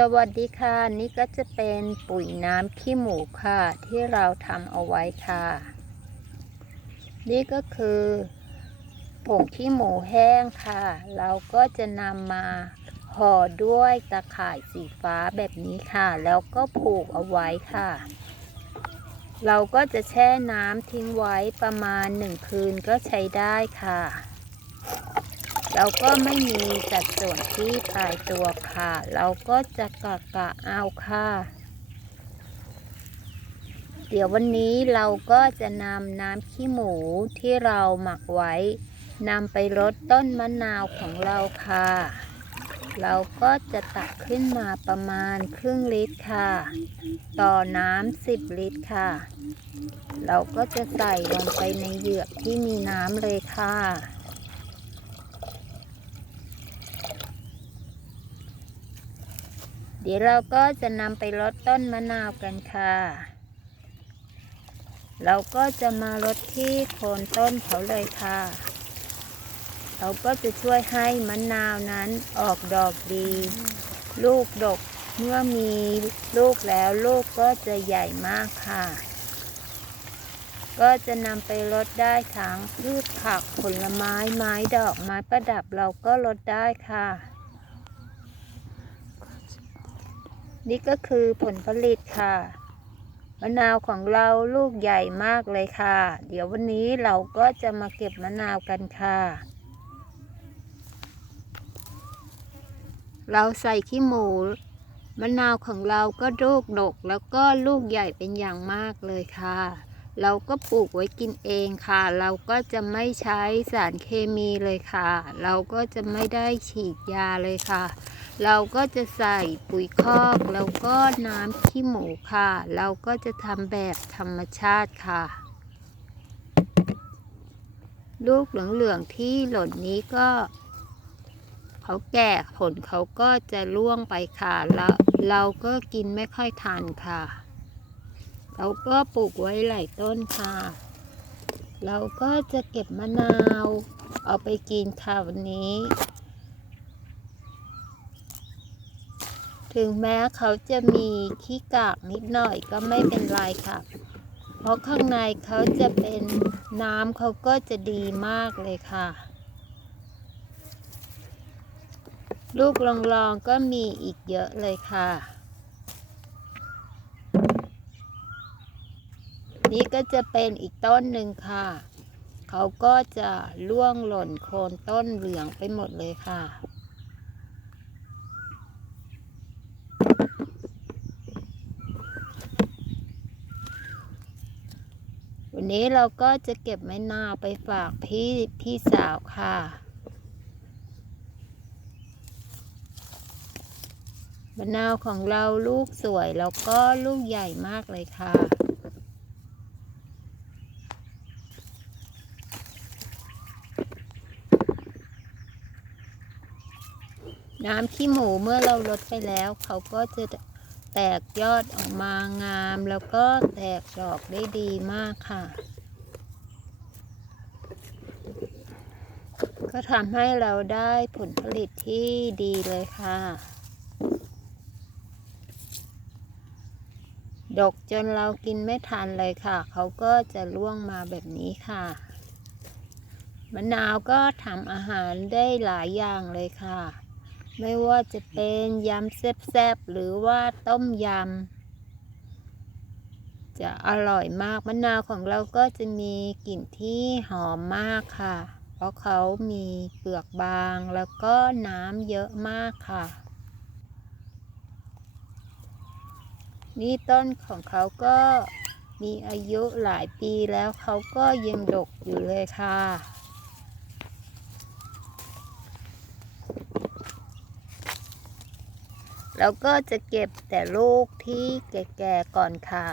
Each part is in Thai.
สวัสดีค่ะ นี่ก็จะเป็นปุ๋ยน้ำขี้หมูค่ะ ที่เราทำเอาไว้ค่ะ นี่ก็คือผงขี้หมูแห้งค่ะ เราก็จะนำมาห่อด้วยตะข่ายสีฟ้าแบบนี้ค่ะ แล้วก็ผูกเอาไว้ค่ะ เราก็จะแช่น้ำทิ้งไว้ประมาณหนึ่งคืนก็ใช้ได้ค่ะ เราก็ไม่มีสัดส่วนที่ตายตัวค่ะ เราก็จะกะกะเอาค่ะ เดี๋ยววันนี้เราก็จะนำน้ำขี้หมูที่เราหมักไว้นำไปรดต้นมะนาวของเราค่ะ เราก็จะตักขึ้นมาประมาณครึ่งลิตรค่ะ ต่อน้ำสิบลิตรค่ะ เราก็จะใส่ลงไปในเหยือกที่มีน้ำเลยค่ะ เดี๋ยวเราก็จะนำไปรดต้นมะนาวกันค่ะ เราก็จะมารดที่โคนต้นเขาเลยค่ะ เราก็จะช่วยให้มะนาวนั้นออกดอกดี ลูกดกเมื่อมีลูกแล้วลูกก็จะใหญ่มากค่ะ ก็จะนำไปลดได้ทั้งพืชผักผลไม้ไม้ดอกไม้ประดับเราก็ลดได้ค่ะ นี่ก็คือผลผลิตค่ะมะนาวของเราลูกใหญ่มากเลยค่ะ เดี๋ยววันนี้เราก็จะมาเก็บมะนาวกันค่ะ เราใส่ขี้หมูมะนาวของเราก็ลูกดกแล้วก็ลูกใหญ่เป็นอย่างมากเลยค่ะ เราก็ปลูกไว้กินเองค่ะ เราก็จะไม่ใช้สารเคมีเลยค่ะ เราก็จะไม่ได้ฉีดยาเลยค่ะ เราก็จะใส่ปุ๋ยคอกแล้วก็น้ำขี้หมูค่ะ เราก็จะทำแบบธรรมชาติค่ะ ลูกเหลืองๆที่หล่นนี้ก็เขาแก่ผลเขาก็จะร่วงไปค่ะ แล้วเราก็กินไม่ค่อยทันค่ะ เราก็ปลูกไว้หลายต้นค่ะ เราก็จะเก็บมะนาว เอาไปกินค่ะวันนี้ ถึงแม้เขาจะมีขี้กากนิดหน่อยก็ไม่เป็นไรค่ะ เพราะข้างในเขาจะเป็นน้ำเขาก็จะดีมากเลยค่ะ ลูกลองๆก็มีอีกเยอะเลยค่ะ นี่ก็จะเป็นอีกต้นหนึ่งค่ะ เขาก็จะล่วงหล่นโคนต้นเหลืองไปหมดเลยค่ะ วันนี้เราก็จะเก็บไม้นาวไปฝากพี่พี่สาวค่ะมะนาวของเราลูกสวยแล้วก็ลูกใหญ่มากเลยค่ะ น้ำขี้หมูเมื่อเราลดไปแล้ว เขาก็จะ แตกยอดออกมางามแล้วก็แตกดอกได้ดีมากค่ะ ก็ทำให้เราได้ผลผลิตที่ดีเลยค่ะ ดกจนเรากินไม่ทันเลยค่ะ เขาก็จะร่วงมาแบบนี้ค่ะมะนาวก็ทำอาหารได้หลายอย่างเลยค่ะ ไม่ว่าจะเป็นยำแซ่บๆหรือว่าต้มยำ จะอร่อยมากมะนาวของเราก็จะมีกลิ่นที่หอมมากค่ะ เพราะเขามีเปลือกบางแล้วก็น้ำเยอะมากค่ะ นี่ต้นของเขาก็มีอายุหลายปีแล้วเขาก็ยังดกอยู่เลยค่ะ แล้วก็จะเก็บแต่ลูกที่แก่ๆก่อนค่ะ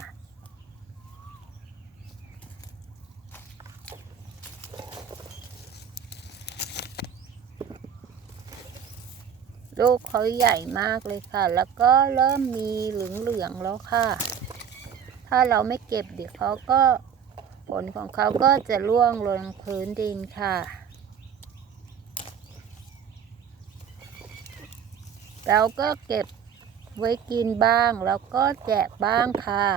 ลูกเขาใหญ่มากเลยค่ะ แล้วก็เริ่มมีเหลืองๆแล้วค่ะ ถ้าเราไม่เก็บเดี๋ยวเขาก็ผลของเขาก็จะร่วงลงพื้นดินค่ะ เราก็เก็บไว้กินบ้าง แล้วก็แจกบ้างค่ะ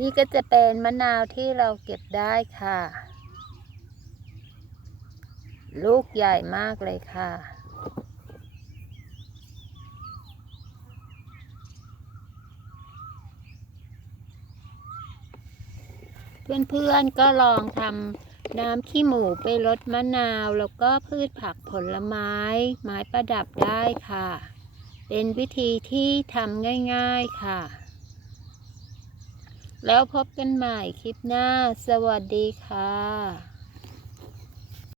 นี่ก็จะเป็นมะนาวที่เราเก็บได้ค่ะ ลูกใหญ่มากเลยค่ะ เพื่อนๆก็ลองทำน้ำขี้หมูไปรดมะนาว แล้วก็พืชผักผลไม้ ไม้ประดับได้ค่ะ เป็นวิธีที่ทำง่ายๆค่ะ แล้วพบกันใหม่คลิปหน้า สวัสดีค่ะ